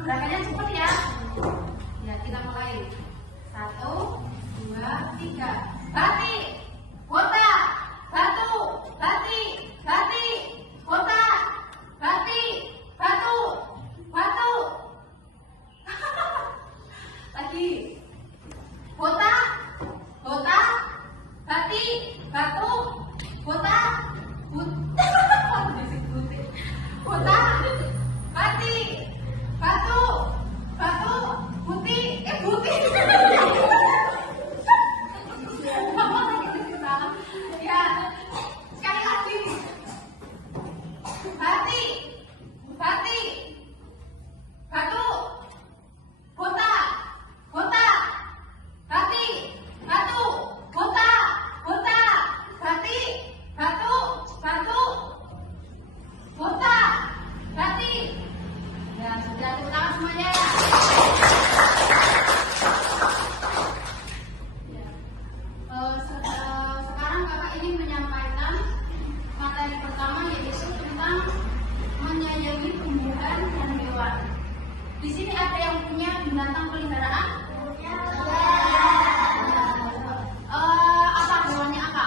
Gerakannya cepat ya. Ya, kita mulai. 1, 2, 3. Batik, botak, batu, batik, batik, botak, batik, batu, batu. Lagi. Botak, botak, batik, batu, botak, botak, batik, batu, batu, putih, putih. Ya, sekali lagi. Batik, batik, batu, botak, botak, batik, batu, botak, botak, batik, batu, batu, botak, batik. Ya, sudah tepuk tangan semuanya. Sekarang kakak ingin menyampaikan materi pertama, yaitu tentang menyayangi tumbuhan dan hewan. Di sini ada yang punya binatang peliharaan? Apa hewannya apa?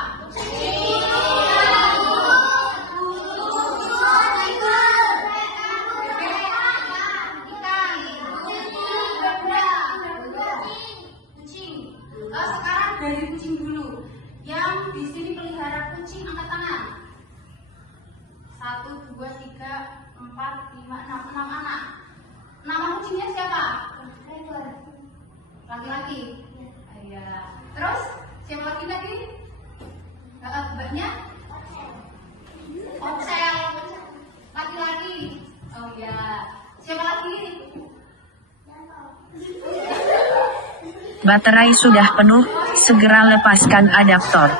Kucing. Sekarang dari kucing dulu. Yang di sini pelihara kucing, angkat tangan. 1, 2, 3, 4, 5, 6 anak. Nama kucingnya siapa? Laki-laki. Iya. Terus siapa laki-laki? Mbaknya? Ocel. Laki-laki. Oh iya. Siapa lagi? Baterai sudah penuh, segera lepaskan adaptor.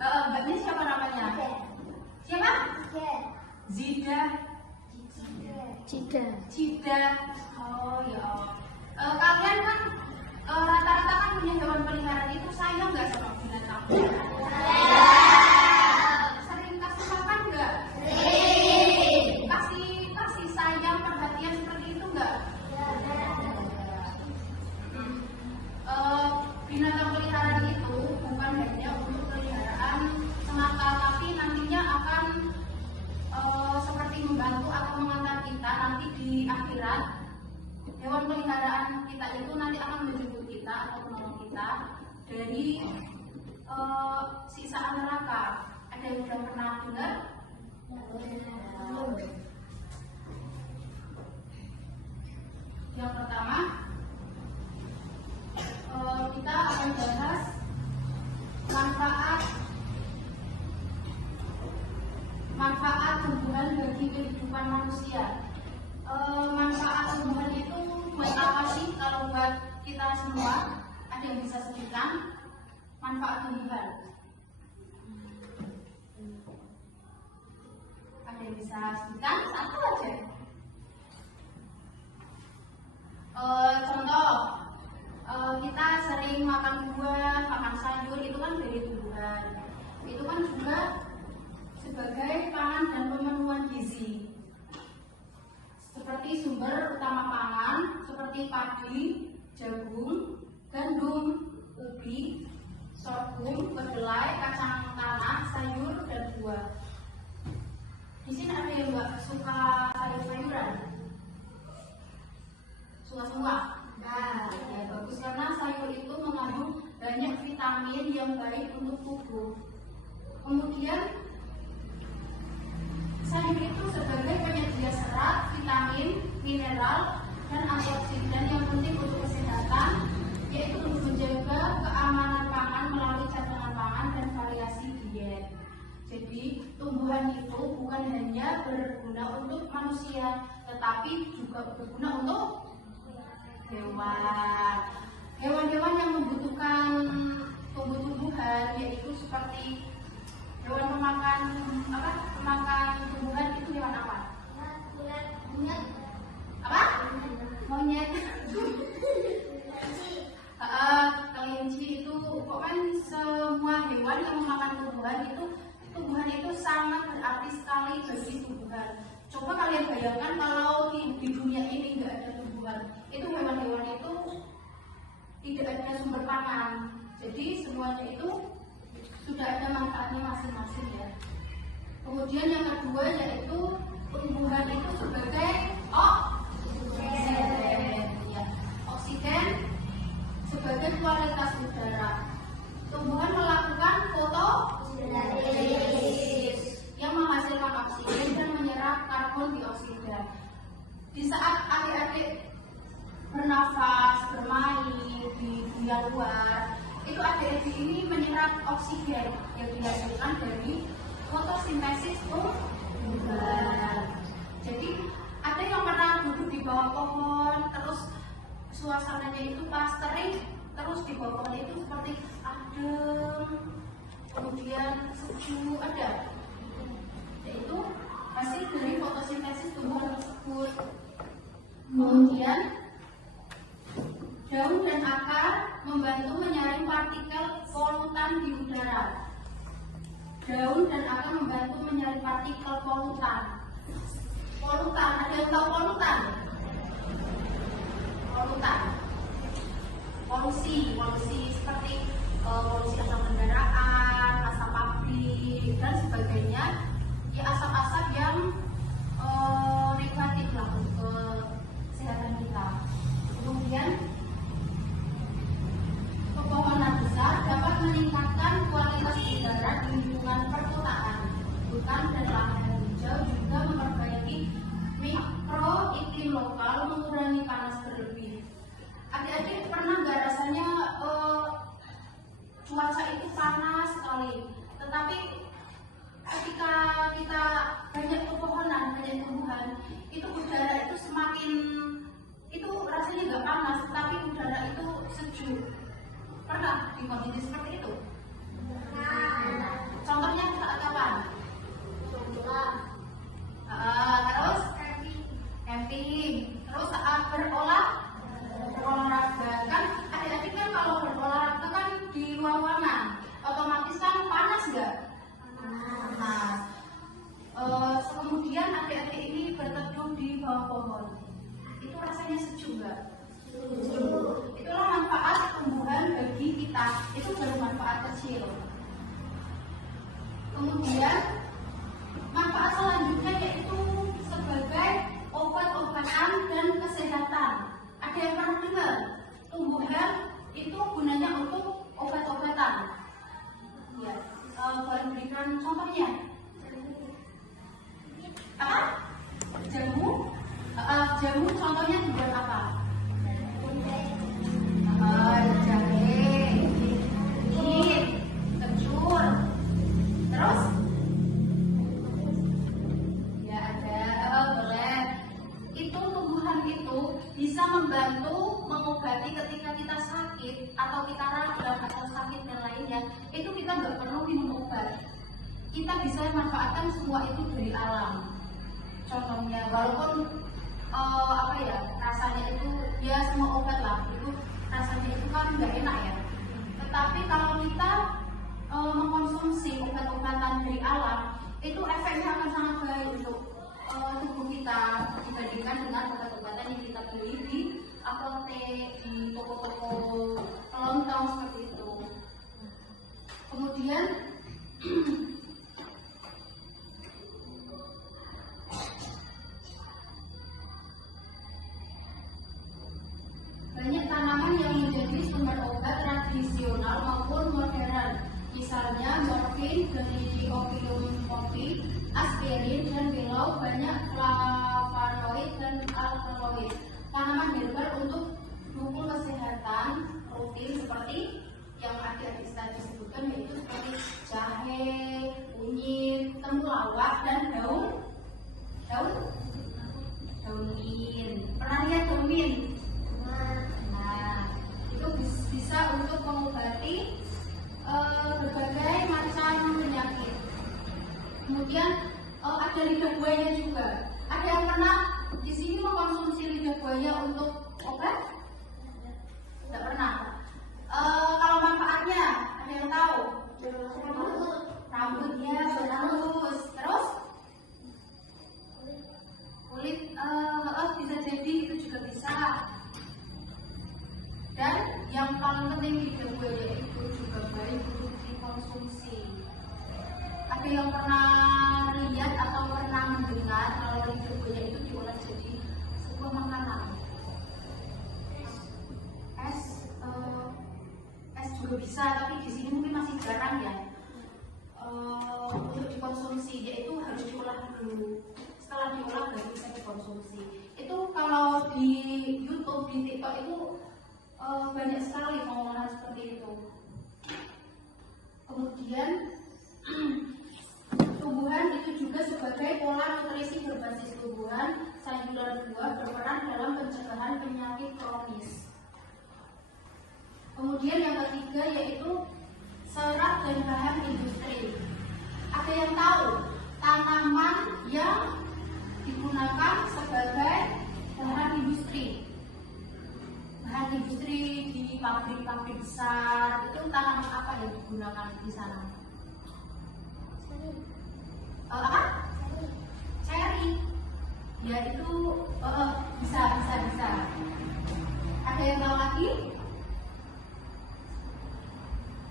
Mbaknya siapa namanya? Siapa? Zida. Cida. Oh ya. Kalian kan rata-rata kan punya hewan peliharaan itu, sayang nggak sama binatang? Sering kasih makan nggak? Kasih sayang, perhatian seperti itu nggak? Binatang peliharaan itu bukan hanya untuk peliharaan semata, tapi nantinya akan seperti membantu atau mengantar kita nanti di akhirat. Hewan peliharaan kita itu nanti akan menjemput kita atau menolong kita dari siksaan neraka. Ada yang sudah pernah dengar? Yang pertama, kita akan bahas manfaat tumbuhan bagi kehidupan manusia. Manfaat tumbuhan itu buat apa sih? Kalau buat kita semua, ada yang bisa sebutkan manfaat tumbuhan? Ada yang bisa sebutkan? Satu aja. Contoh, kita sering makan buah, makan sayur, itu kan dari tumbuhan. Itu kan juga sebagai pangan dan pemenuhan gizi. Seperti sumber utama pangan, seperti padi, jagung, gandum, ubi, sorghum, kedelai, kacang tanah, sayur, dan buah. Di sini ada yang nggak suka sayur-sayuran? Suka semua? Nah, ya bagus, karena sayur itu mengandung banyak vitamin yang baik untuk tubuh. Kemudian sayur itu sebagai penyedia serat, vitamin, mineral, dan antioksidan yang penting untuk kesehatan, yaitu untuk menjaga keamanan pangan melalui cadangan pangan dan variasi diet. Jadi tumbuhan itu bukan hanya berguna untuk manusia, tetapi juga berguna untuk hewan. Hewan-hewan yang membutuhkan tumbuh-tumbuhan, yaitu seperti hewan pemakan tumbuhan, itu hewan apa? Monyet. Apa? Monyet. Kelinci itu, pokoknya semua hewan yang memakan tumbuhan itu sangat berarti sekali bagi tumbuhan. Coba kalian bayangkan kalau di dunia ini nggak ada tumbuhan, itu hewan-hewan itu tidak ada sumber pakan. Jadi semuanya itu sudah ada manfaatnya masing-masing ya. Kemudian yang kedua yaitu tumbuhan itu sebagai oksigen. Ya. Oksigen sebagai kualitas udara. Tumbuhan melakukan fotosintesis yang menghasilkan oksigen dan menyerap karbon dioksida. Di saat adik-adik bernafas, bermain di dunia luar, itu adik-adik ini menyerap oksigen yang dihasilkan dari fotosintesis tumbuhan. Jadi ada yang pernah duduk di bawah pohon, terus suasananya itu pas terik, terus di bawah pohon itu seperti adem, kemudian sejuk, ada. Yaitu hasil dari fotosintesis tumbuhan tersebut. Kemudian daun dan akar membantu menyaring partikel polutan di udara. Daun dan akar membantu menyaring partikel polutan. Polutan, ada yang tahu polutan? Polutan, polusi seperti polusi asap kendaraan, asap pabrik dan sebagainya. Ya asap-asap yang negatif lah untuk kesehatan kita. Kemudian pepohonan besar dapat meningkatkan kualitas udara di lingkungan perkotaan. Hutan dan lahan hijau juga memperbaiki mikroiklim lokal, mengurangi panas berlebih. Adik-adik pernah nggak rasanya cuaca itu panas sekali, tetapi ketika kita banyak pepohonan, banyak tumbuhan, itu udara itu semakin, itu rasanya nggak panas, tetapi udara itu sejuk. Pernah di kondisi seperti itu? Contohnya saat kapan? Terus camping, terus saat berolahraga. Kan adik-adik kan kalau berolahraga kan di luar ruangan, otomatis kan panas nggak? Panas. Kemudian adik-adik ini berteduh di bawah pohon, itu rasanya sejuk nggak? Itulah manfaat tumbuhan bagi kita. Itu baru manfaat kecil. Kemudian manfaat selanjutnya yaitu sebagai obat-obatan dan kesehatan. Ada yang pernah dengar tumbuhan itu gunanya untuk obat-obatan? Ya, boleh berikan contohnya? Apa? Jamu? Jamu contohnya dibuat apa? Jahe, kunyit, kencur, terus ya ada, boleh. Itu tumbuhan itu bisa membantu mengobati ketika kita sakit atau kita radang atau sakit dan lainnya. Itu kita nggak perlu minum obat. Kita bisa manfaatkan semua itu dari alam. Contohnya, walaupun rasanya itu ya semua obat lah, itu rasanya itu kan nggak enak ya. Tetapi kalau kita mengkonsumsi obat-obatan dari alam, itu efeknya akan sangat baik untuk tubuh kita dibandingkan dengan obat-obatan yang kita beli di apotek, di toko-toko kelontong seperti itu. Kemudian banyak tanaman yang menjadi sumber obat tradisional maupun modern. Misalnya morfin, genidi, opium kopi, aspirin, dan bilau, banyak flavonoid dan alkaloid. Tanaman herbal untuk mendukung kesehatan rutin seperti yang adik-adik tadi sebutkan, yaitu seperti jahe, kunyit, temulawak, dan daun mint. Pernah lihat daun mint? Nah, itu bisa untuk mengobati berbagai macam penyakit. Kemudian ada lidah buaya juga. Ada yang pernah di sini mengkonsumsi lidah buaya untuk obat? Tidak pernah. Kalau manfaatnya, ada yang tahu? Rambutnya bagus. Terus yang paling penting lidah buaya itu juga baik untuk dikonsumsi. Ada yang pernah lihat atau pernah mendengar kalau lidah buaya itu diolah jadi sebuah makanan? Es juga bisa, tapi di sini mungkin masih jarang ya. Untuk dikonsumsi, yaitu harus diolah dulu. Setelah diolah baru bisa dikonsumsi. Itu kalau di YouTube, di TikTok itu banyak sekali pengolahan seperti itu. Kemudian tumbuhan itu juga sebagai pola nutrisi berbasis tumbuhan, sayuran buah berperan dalam pencegahan penyakit kronis. Kemudian yang ketiga yaitu serat dan bahan industri. Ada yang tahu tanaman yang digunakan sebagai bahan industri? Bahan industri di pabrik-pabrik besar itu tanaman apa yang digunakan di sana? Apa? Cherry. Ya itu bisa. Ada yang tahu lagi?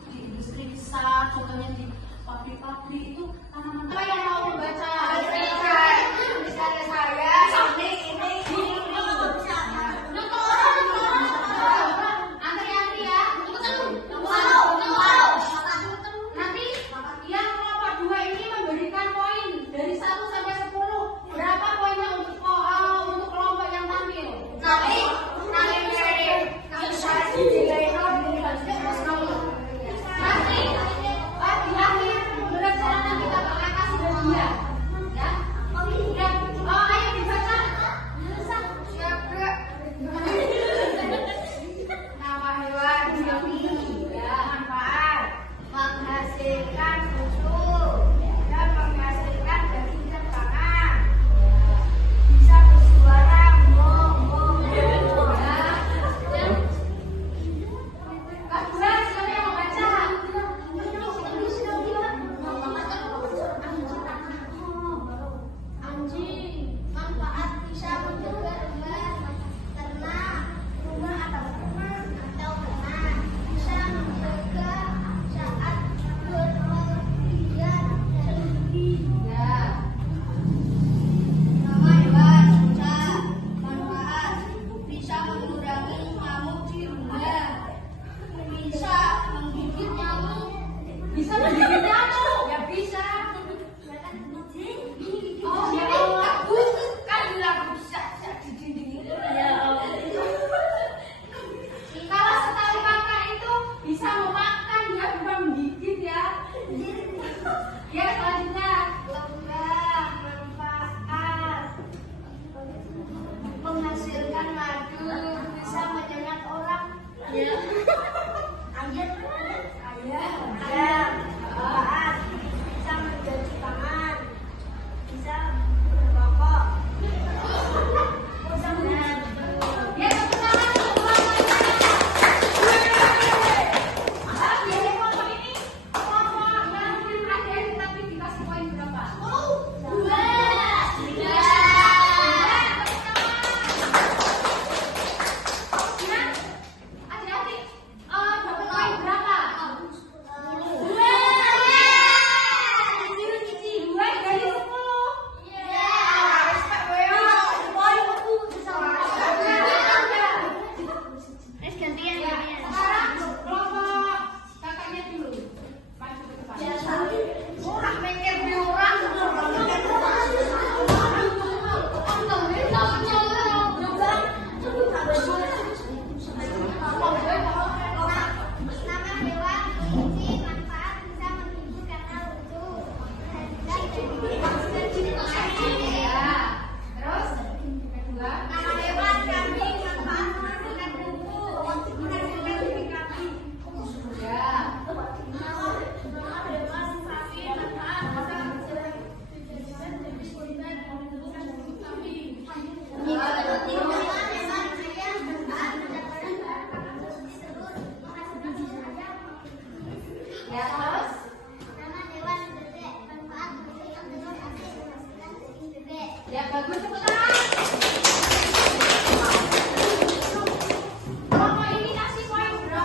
Di industri besar, contohnya di pabrik-pabrik itu tanaman apa yang mau membaca? Misalnya saya ini. Antri ya. Nanti yang kelompok 2 ini memberikan poin dari 1 sampai 10. Berapa poinnya untuk kelompok yang tampil? Nanti di akhir pembelajaran kita bakal kasih hadiah, ya. Ayo dibaca. Siap, Kak. Nama hewan ini manfaat menghasilkan susu dan menghasilkan daging dan pangan. Bisa bersuara ngomong. Siapa yang mau baca? Anjing, manfaat bisa menjaga ternak, rumah atau ternak, bisa menjaga saat berpergian sendiri. Ya. Nama hewan unta, manfaat bisa mengurangi nyamuk di rumah. Bisa menggigit nyamuk. Bisa menggigit nyamuk? Ya bisa. Oh, jadi kan bilang bisa di dinding itu. Kalau sekali makan itu bisa memakan ya, bukan menggigit ya. Ya, selanjutnya lembah, manfaat menghasilkan madu, bisa menyengat orang. Ya. Ayam, manfaat bisa menjadi pangan, bisa berpokok. Ya, tepuk tangan untuk jadi kelompok ini kelompok yang belum ada tapi dikasih poin berapa? 2. Adik-adik dapat poin berapa? 2 dari 10. Sekarang kelompok kakaknya dulu maju ke depan. Orang mikir di orang. Nama hewan kelinci, manfaat bisa menghibur karena lucu. Ya. Terus kedua. Nama hewan kambing, manfaat menghasilkan kuku, menghasilkan daging kambing. Ya. Nama hewan sapi, manfaat bisa menghasilkan kambing. Ya, terus nama hewan bebek, manfaat menghasilkan telur asin, menghasilkan daging bebek. Ya, bagus, tepuk tangan. Kelompok ini kasih poin berapa?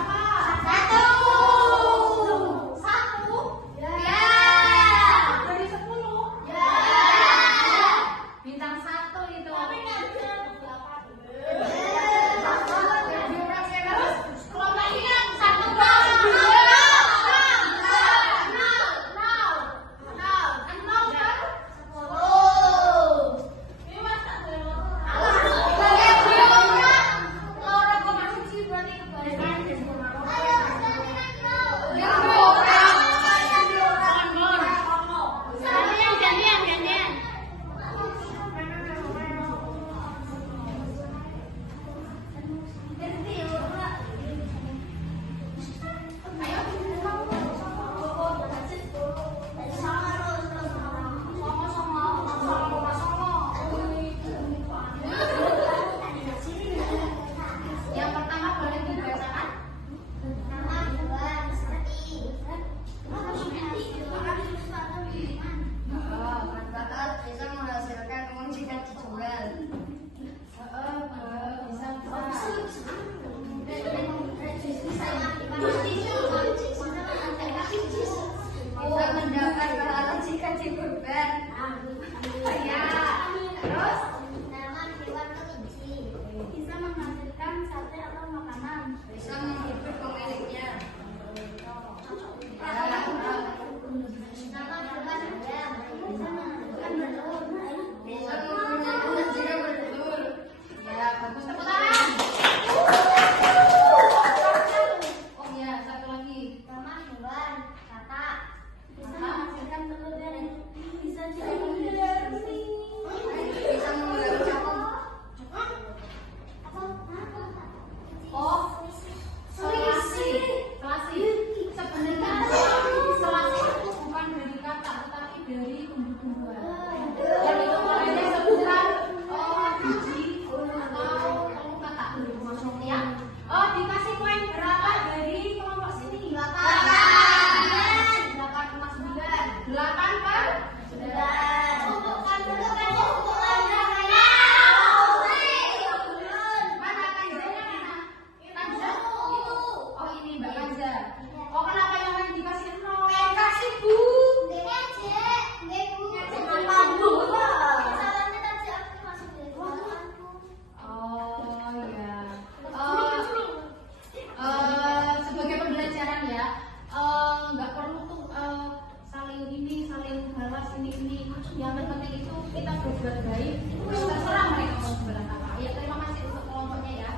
kita berbuat baik, terserah mereka mau berbuat apa. Ya terima kasih untuk kelompoknya ya.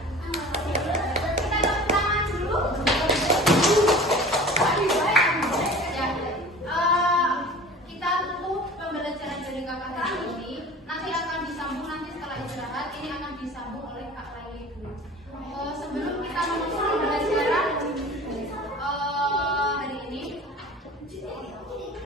Kita tepuk tangan dulu. Ya, kita tutup pembelajaran dari kakak hari ini. Nanti akan disambung nanti setelah istirahat. Ini akan disambung oleh Kak Laili dulu.